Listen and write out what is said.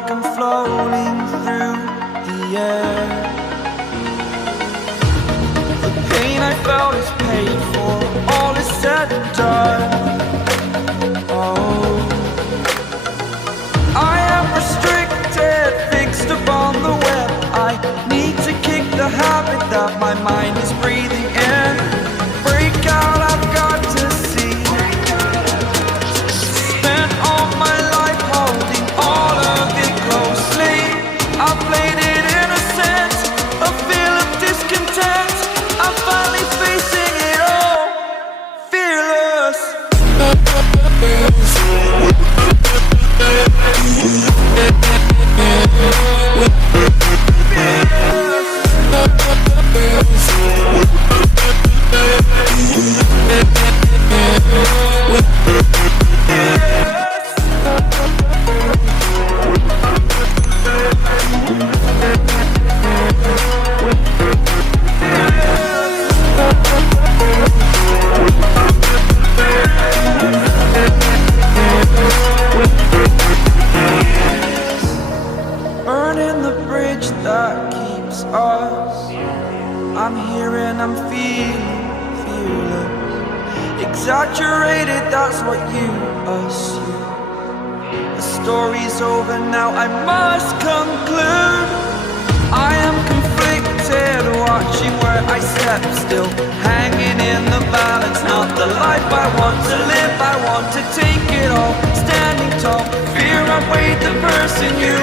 like I'm floating through the air. The pain I felt is paid for, all is said and done. Oh, I am restricted, fixed upon the web. I need to kick the habit that my mind is breathing in. Break out, I've got to see. Spent all my life holding all of it closely. I played it innocent, a feel of discontent. I'm finally facing it all, fearless. Burning the bridge that keeps us. I'm here and I'm feeling fearless. Exaggerated, that's what you assume. The story's over now, I must conclude. I am conflicted, watching where I step still, hanging in the balance. Not the life I want to live, I want to take it all. Standing tall, fear I weighed the person you